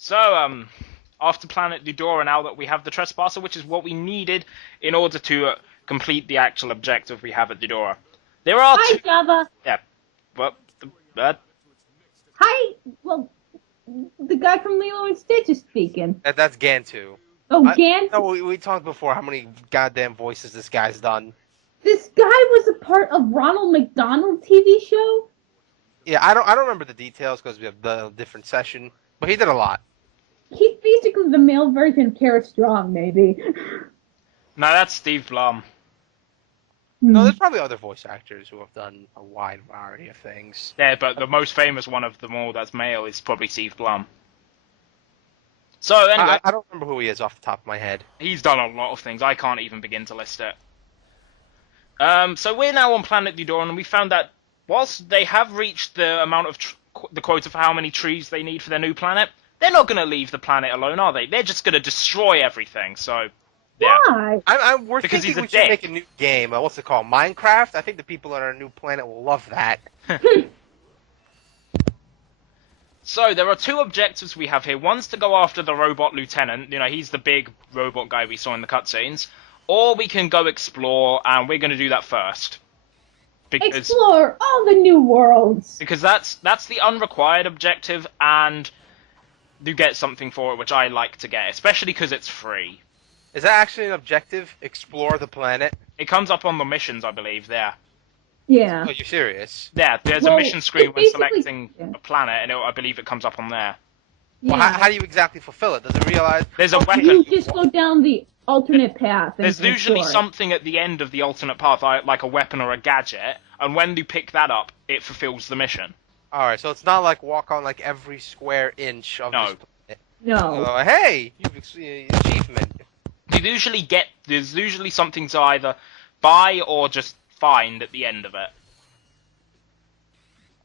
So, after Planet Eudora, now that we have the Trespasser, which is what we needed in order to complete the actual objective we have at Eudora. There are Hi, two... Java. Yeah, but... Hi. Well, the guy from Lilo and Stitch is speaking. That's Gantu. Oh, Gant. No, we talked before how many goddamn voices this guy's done. This guy was a part of Ronald McDonald TV show. Yeah, I don't remember the details because we have the different session, but he did a lot. He's basically the male version of Kara Strong, maybe. No, that's Steve Blum. No, there's probably other voice actors who have done a wide variety of things. Yeah, but the most famous one of them all that's male is probably Steve Blum. So, anyway... I don't remember who he is off the top of my head. He's done a lot of things. I can't even begin to list it. So we're now on Planet Eudora, and we found that whilst they have reached the amount of the quota for how many trees they need for their new planet, they're not going to leave the planet alone, are they? They're just going to destroy everything. So, yeah. Why? We're Because thinking he's we a should dick. make a new game. What's it called? Minecraft? I think the people on our new planet will love that. So there are two objectives we have here. One's to go after the robot lieutenant. You know, he's the big robot guy we saw in the cutscenes. Or we can go explore, and we're going to do that first. Explore all the new worlds. Because that's the unrequired objective, and you get something for it, which I like to get, especially because it's free. Is that actually an objective? Explore the planet? It comes up on the missions, I believe, there. Yeah. Oh, you're serious? Yeah, there's a Well, mission screen when basically- selecting yeah. a planet, and I believe it comes up on there. Yeah. Well, how do you exactly fulfill it? Does it realize... There's a weapon. You just go down the alternate path. And There's usually explore. something at the end of the alternate path, like a weapon or a gadget, and when you pick that up, it fulfills the mission. Alright, so it's not like walk on like every square inch of No. this planet. No. Hey! You've achievement. There's usually something to either buy or just find at the end of it.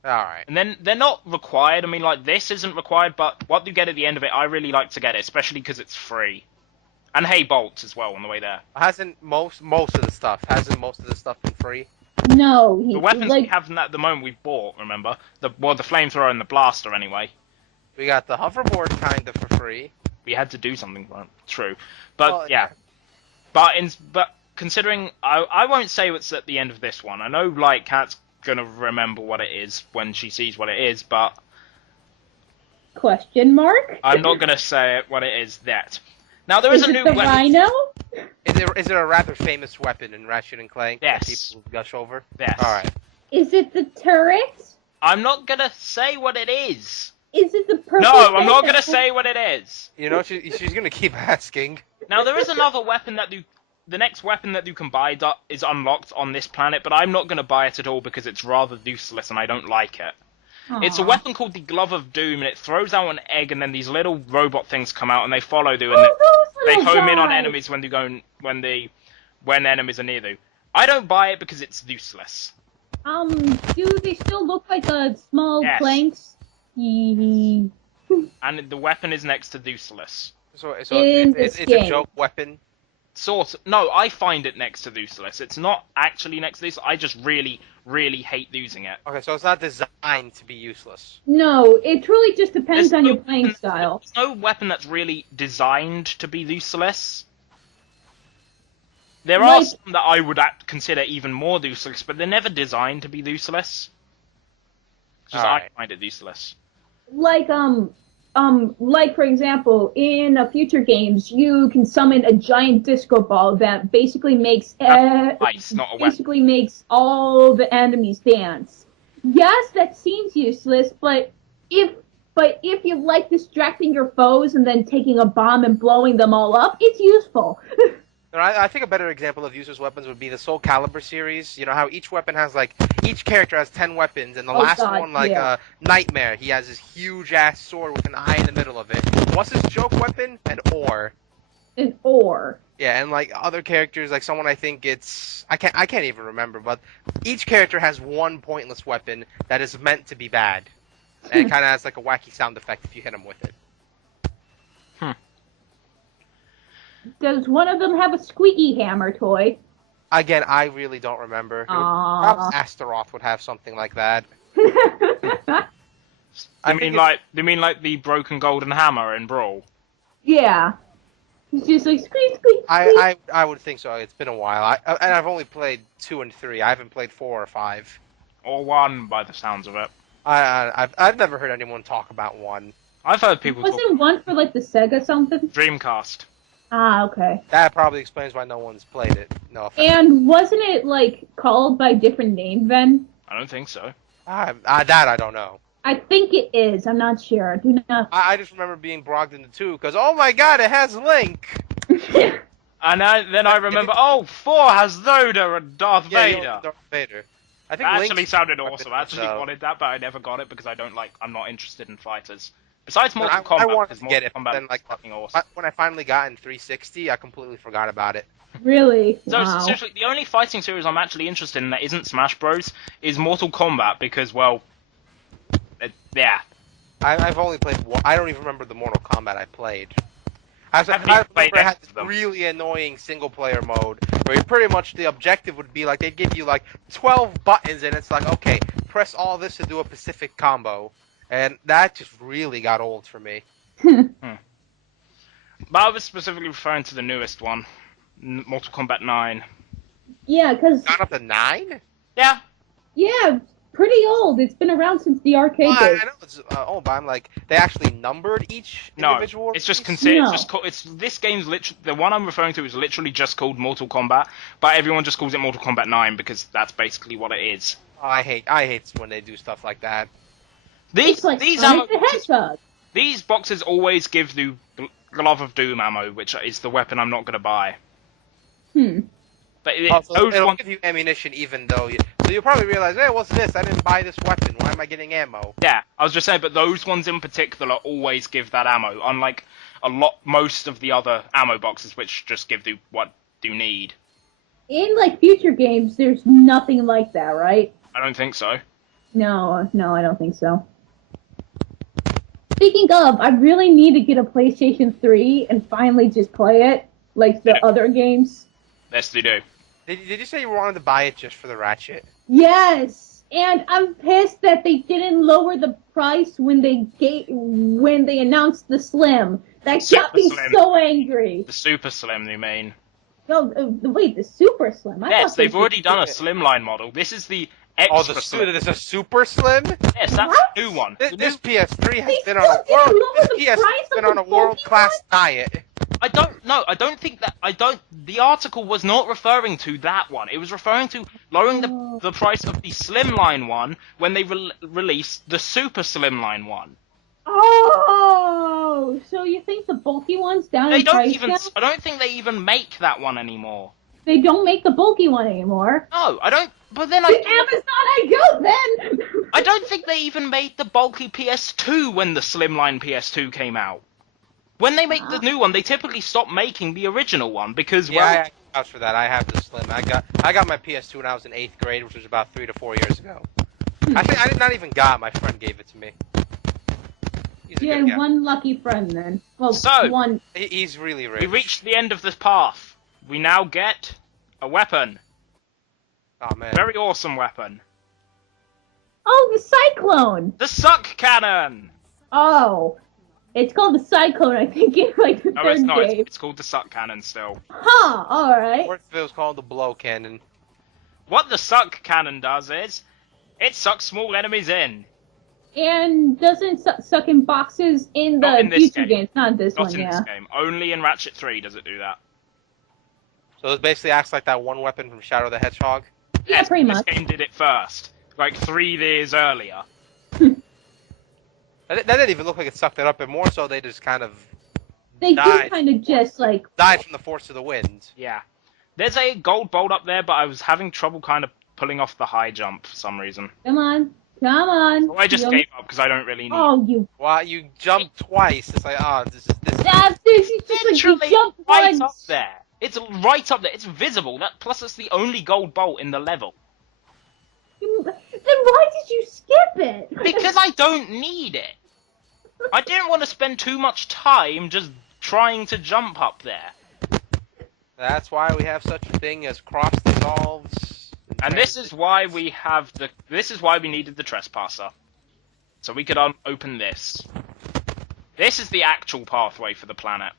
Alright. And then they're not required. I mean, like, this isn't required, but what you get at the end of it, I really like to get it, especially because it's free. And hey, bolts as well on the way there. Hasn't most of the stuff been free? No. The weapons we have at the moment we've bought, remember? The flamethrower and the blaster, anyway. We got the hoverboard kind of for free. We had to do something for it. True. But, Well, yeah. But considering... I won't say what's at the end of this one. I know, like, Kat's gonna remember what it is when she sees what it is, but... Question mark? I'm not gonna say it what it is yet. Now, there is a it new the weapon... Rhino? Is it a rather famous weapon in Ratchet and Clank that Yes. people gush over? Yes. Alright. Is it the turret? I'm not gonna say what it is. Is it the purple? No, I'm not thing gonna that- say what it is. You know, she's gonna keep asking. Now, there is another weapon that the next weapon that you can buy is unlocked on this planet, but I'm not going to buy it at all because it's rather useless and I don't like it. It's a Aw. weapon called the Glove of Doom, and it throws out an egg, and then these little robot things come out and they follow you, and Oh, they those little home in on guys. enemies when enemies are near you. I don't buy it because it's useless. Do they still look like small Yes. planks? Hee And the weapon is next to useless. So In it's this a game. joke weapon. Sort of. No, I find it next to useless. It's not actually next to this. I just really, really hate using it. Okay, so it's not designed to be useless. No, it truly just depends There's on your no playing weapon- style. There's no weapon that's really designed to be useless. There are Like- some that I would consider even more useless, but they're never designed to be useless. Just I Alright. find it useless. Like for example, in future games, you can summon a giant disco ball that basically makes Ice, not a weapon. basically makes all the enemies dance. Yes, that seems useless, but if you like distracting your foes and then taking a bomb and blowing them all up, it's useful. No, I think a better example of useless weapons would be the Soul Calibur series. You know how each weapon has each character has 10 weapons, and the Oh, last God, one, yeah. Nightmare, he has this huge ass sword with an eye in the middle of it. What's his joke weapon? An oar. An ore. Yeah, and other characters, like someone I think I can't even remember, but each character has one pointless weapon that is meant to be bad, and it kind of has like a wacky sound effect if you hit him with it. Does one of them have a squeaky hammer toy? Again, I really don't remember. Aww. Perhaps Astaroth would have something like that. You mean like the broken golden hammer in Brawl? Yeah. It's just like squeak, squeak, squeak. I would think so. It's been a while. And I've only played 2 and 3. I haven't played 4 or 5. Or 1 by the sounds of it. I've never heard anyone talk about 1. I've heard people talk Wasn't one for like the Sega something? Dreamcast. Ah, okay. That probably explains why no one's played it. No offense. And wasn't it like called by a different name then? I don't think so. That I don't know. I think it is. I'm not sure. Do not. I just remember being brogged into 2 because oh my god, it has Link. And then I remember, 4 has Yoda and Darth Vader. Darth Vader. I think That Link's actually sounded weapon, awesome. I actually so- wanted that, but I never got it because I'm not interested in fighters. Besides Mortal I Kombat, wanted because to get Mortal it, Kombat but then is like fucking awesome. when I finally got in 360, I completely forgot about it. Really? So Wow. seriously, the only fighting series I'm actually interested in that isn't Smash Bros. Is Mortal Kombat because, well, yeah. I've only played one. I don't even remember the Mortal Kombat I played. I haven't even played remember it had any this of them. really annoying single player mode where pretty much the objective would be like they'd give you like 12 buttons and it's like okay, press all this to do a specific combo, and that just really got old for me. But I was specifically referring to the newest one, Mortal Kombat 9. Yeah, because Gone up to 9? Yeah, yeah, pretty old. It's been around since the arcade Well, I days. know it's old, but I'm like they actually numbered each no, individual. it's just piece? considered. No. It's just called. It's this game's literally the one I'm referring to is literally just called Mortal Kombat, but everyone just calls it Mortal Kombat 9 because that's basically what it is. Oh, I hate when they do stuff like that. It's like Sonic the Hedgehog. These boxes always give the Glove of Doom ammo, which is the weapon I'm not going to buy. But Also, those it'll ones, give you ammunition even though so you'll probably realize, hey, what's this? I didn't buy this weapon. Why am I getting ammo? yeah, I was just saying, but those ones in particular always give that ammo, unlike most of the other ammo boxes, which just give what you need. In like future games, there's nothing like that, right? I don't think so. No, I don't think so. Speaking of, I really need to get a PlayStation 3 and finally just play it, like the other games. Yes, they do. Did you say you wanted to buy it just for the Ratchet? Yes, and I'm pissed that they didn't lower the price when they announced the Slim. That Super got me Slim. so angry. The Super Slim, you mean? No, wait, the Super Slim. I Yes, thought they they've already done a did. slimline model. This is the Oh, extra slim. there's a super slim. Yes, that's What? the new one. This PS3 has They been still on a didn't world. lower This the PS3 price has of been the on a world-class diet. I don't know. I don't think that. The article was not referring to that one. It was referring to lowering the price of the slimline one when they released the super slimline one. Oh, so you think the bulky one's down They in don't price even. now? I don't think they even make that one anymore. They don't make the bulky one anymore. No, I don't. But then To Amazon I go then! I don't think they even made the bulky PS2 when the slimline PS2 came out. When they make the new one, they typically stop making the original one because Yeah, I vouch for that. I have the slim. I got my PS2 when I was in 8th grade, which was about 3 to 4 years ago. I think I did not even got it. My friend gave it to me. He's a You good had guy. one lucky friend then. Well, So- one. He's really rich. we reached the end of this path. We now get a weapon. Oh man. Very awesome weapon. Oh, the Cyclone! The Suck Cannon! Oh. It's called the Cyclone, I think, in like the No, it's third not. game. It's called the Suck Cannon still. Huh, alright. Or if it was called the blow cannon. What the Suck Cannon does is, it sucks small enemies in. And doesn't suck in boxes in Not the in this future game. games, not this Not one, in yeah. this game. Only in Ratchet 3 does it do that. So it basically acts like that one weapon from Shadow the Hedgehog. Yeah, Yes, pretty this much. game did it first. Like 3 years earlier. That didn't even look like it sucked it up, and more so they just kind of They died. do kind of just like, died from the force of the wind. Yeah. There's a gold bolt up there, but I was having trouble kind of pulling off the high jump for some reason. come on, come on. So I just You- gave up because I don't really need Oh, you. Wow, you jumped twice. It's like, oh, this is. This is just like you literally jump right once. up there. It's right up there. It's visible. Plus, it's the only gold bolt in the level. Then why did you skip it? Because I don't need it. I didn't want to spend too much time just trying to jump up there. That's why we have such a thing as cross dissolves. And this is why we have the. This is why we needed the trespasser. So we could open this. This is the actual pathway for the planet.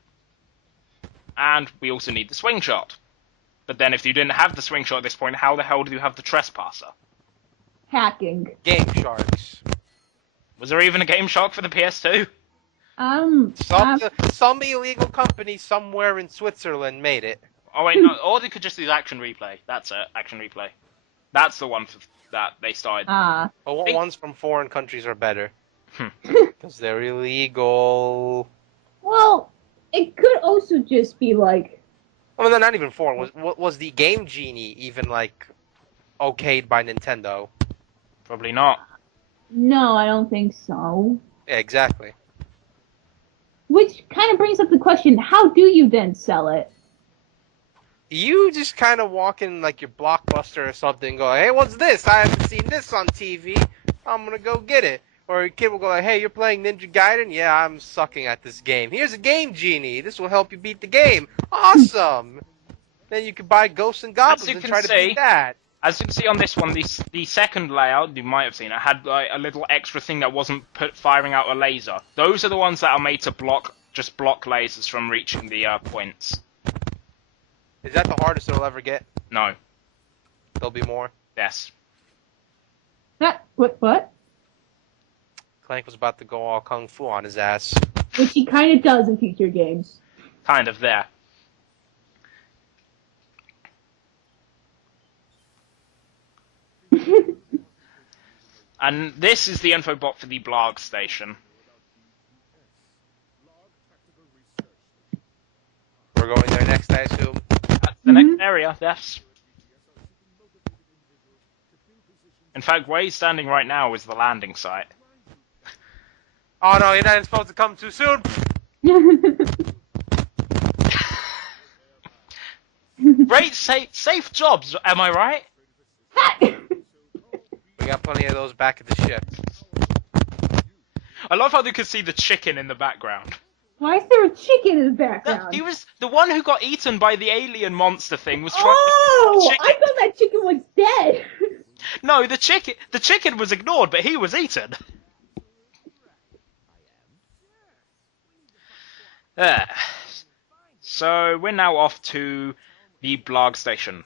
And we also need the swing shot. But then if you didn't have the swing shot at this point, how the hell do you have the trespasser? Hacking. Game Sharks. Was there even a Game Shark for the PS2? Some illegal company somewhere in Switzerland made it. Oh wait, no, or they could just do Action Replay. That's it, Action Replay. That's the one that they started. Ah. But ones from foreign countries are better. Hmm. Because they're illegal. Well, it could also just be like... Well, they're not even foreign. Was the Game Genie even, like, okayed by Nintendo? Probably not. No, I don't think so. Yeah, exactly. Which kind of brings up the question, how do you then sell it? You just kind of walk in, like, your Blockbuster or something and go, hey, what's this? I haven't seen this on TV. I'm gonna go get it. Or a kid will go like, hey, you're playing Ninja Gaiden? Yeah, I'm sucking at this game. Here's a Game Genie. This will help you beat the game. Awesome! Then you can buy Ghosts and Goblins and try to beat that. As you can see on this one, the second layout, you might have seen it, had like a little extra thing that wasn't firing out a laser. Those are the ones that are made to block lasers from reaching the points. Is that the hardest it'll ever get? No. There'll be more? Yes. What? Clank was about to go all kung fu on his ass. Which he kind of does in future games. Kind of there. And this is the info bot for the Blarg station. We're going there next, I assume. That's the next area, yes. In fact, where he's standing right now is the landing site. Oh no, you're not supposed to come too soon! Great, safe jobs, am I right? We got plenty of those back at the ship. I love how they could see the chicken in the background. Why is there a chicken in the background? He was the one who got eaten by the alien monster thing. Was trying Oh! to I thought that chicken was dead! No, the chicken was ignored, but he was eaten. There. So we're now off to the Blarg station,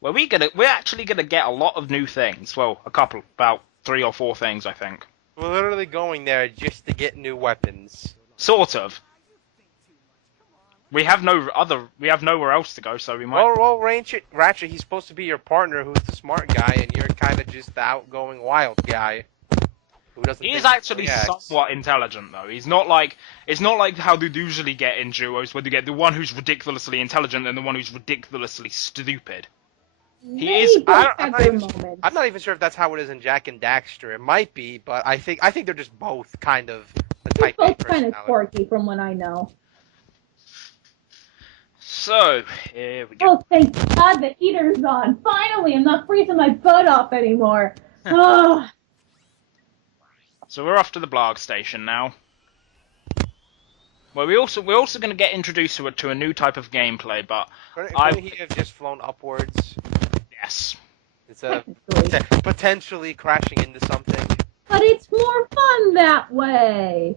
where we're actually gonna get a lot of new things. Well, about 3 or 4 things, I think. We're literally going there just to get new weapons. Sort of. We have nowhere else to go, so we might. Well, Ratchet, he's supposed to be your partner, who's the smart guy, and you're kind of just the outgoing wild guy. Who doesn't He is think actually he reacts. somewhat intelligent, though. It's not like how they usually get in duos, where you get the one who's ridiculously intelligent and the one who's ridiculously stupid. He is. I'm not even sure if that's how it is in Jak and Daxter. It might be, but I think they're just both kind of the They're type A both kind of personality. quirky from what I know. So, here we go. Oh, thank God the heater's on. Finally, I'm not freezing my butt off anymore. Oh. So we're off to the Blarg station now. Well, we're also going to get introduced to a new type of gameplay, but Couldn't he have just flown upwards? yes. It's a Technically. potentially crashing into something. But it's more fun that way.